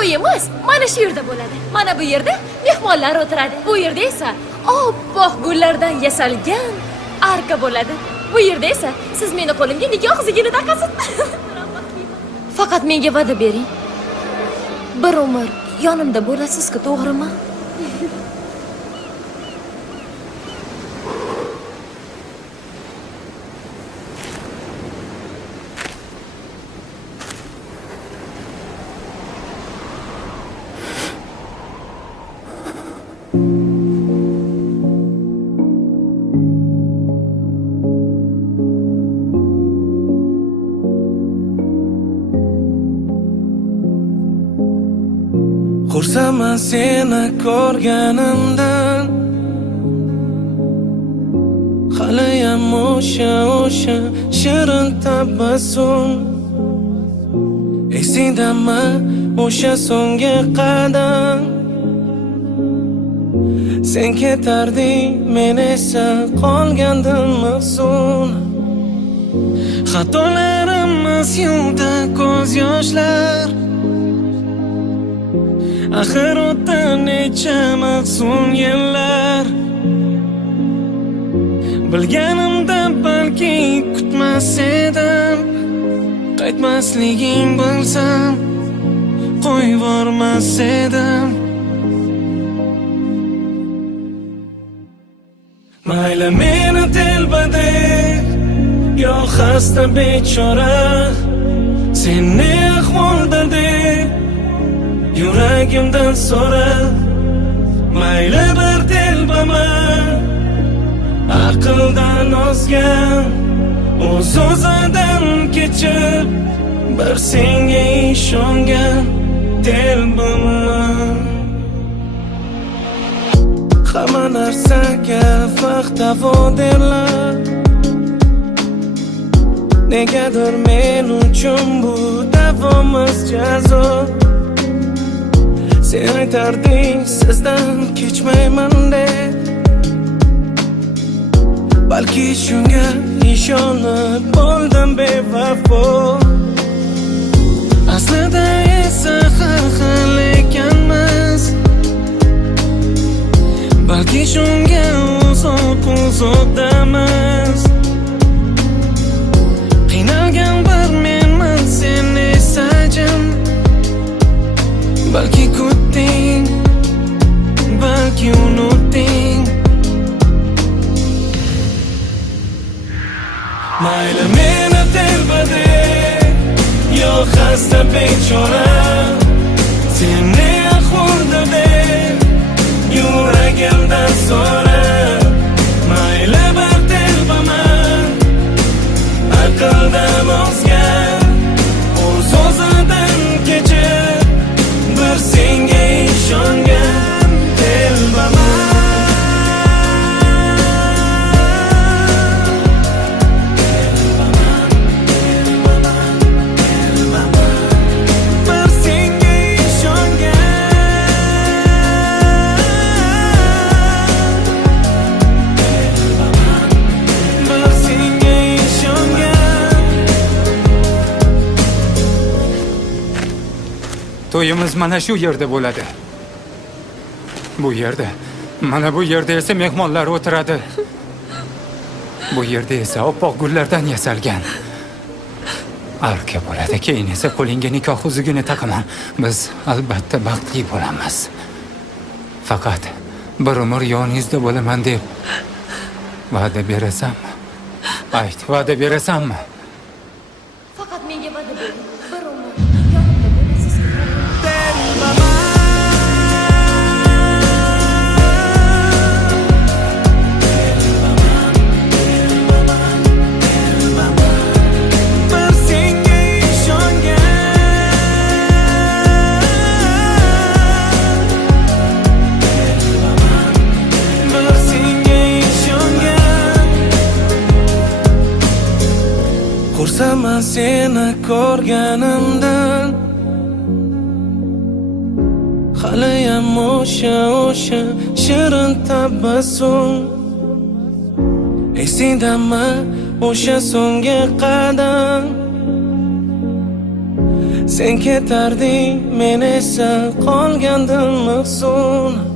to'yimiz mana shu yerda bo'ladi. Mana bu yerda mehmonlar o'tiradi. Bu yerda esa oppoq gullardan yasalgan arka bo'ladi. Bu yerda esa siz meni qo'limga nikoh zigini taqasiz. Faqat menga va'da bering. Bir umr yonimda bo'lasiz-ku, to'g'rimi? Xursandman seni ko'rganimdan, haliyam o'sha shirin tabassum. Esingdami o'sha so'nggi qadam? Sen ketarding, men esa qolgandim mahzun. Xatolarimiz yuvdi ko'z yoshlar, axir o'tdi necha mahzun yillar. Bilganimda balki kutmas edim, qaytmasliging bilsam qo'yvormas edim. Mayli meni telbadek, yo xasta bechora, sen ne ahvoldadek yuragimdan so'ra. Mayli bir telbaman, aqldan ozgan, o'z-o'zidan kechib, bir senga ishongan telbaman. Hamma narsaga vaqt-avo derlar, negadir men uchun bu davomiz jazo. Sen aytarding sizdan kechmayman deb, balki shunga ishonib bo'ldim bevafo. Aslida esa har xil ekanmiz, balki shunga uzoq-uzoqdamiz. Qiynalgan bir menman, sen esa jim. Balki kutding, balki unutding. Mayli meni telbadek, yo xasta bechora, sen ne ahvoldadek yuragimdan so'ra. Mayli bir telbaman, aqldan ozgan, o'z-o'zidan kechib, bir senga ishongan telbaman. Bir senga To'yimiz mana shu yerda bo'ladi. Bu yerda, mana bu yerda esa mehmonlar o'tiradi. Bu yerda esa oppoq gullardan yasalgan arka bo'ladi. Keyin esa qo'lingga nikoh uzugini taqaman. Biz albatta baxtli bo'lamiz. Faqat bir umr yoningizda bo'laman deb va'da berasanmi? Ayt, va'da berasanmi? Faqat menga va'da bering. Bir umr yonimda bo'lasiz. Xursandman seni ko'rganimdan, haliyam o'sha shirin tabassum. Esingdami o'sha so'nggi qadam? Sen ketarding, men esa qolgandim mahzun.